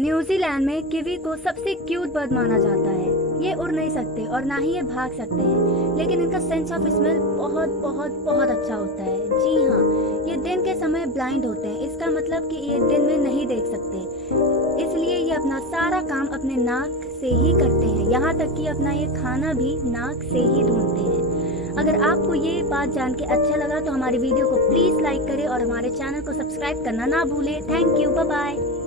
New Zealand में kiwi को सबसे क्यूट बर्ड माना जाता है। ये उड़ नहीं सकते और ना ही ये भाग सकते हैं, लेकिन इनका सेंस ऑफ स्मेल बहुत बहुत बहुत अच्छा होता है। जी हाँ, ये दिन के समय ब्लाइंड होते हैं। इसका मतलब कि ये दिन में नहीं देख सकते, इसलिए ये अपना सारा काम अपने नाक से ही करते हैं। यहाँ तक कि अपना ये खाना भी नाक से ही ढूंढते हैं। अगर आपको ये बात जान के अच्छा लगा तो हमारी वीडियो को प्लीज़ लाइक करें और हमारे चैनल को सब्सक्राइब करना ना भूलें। Thank you, bye bye.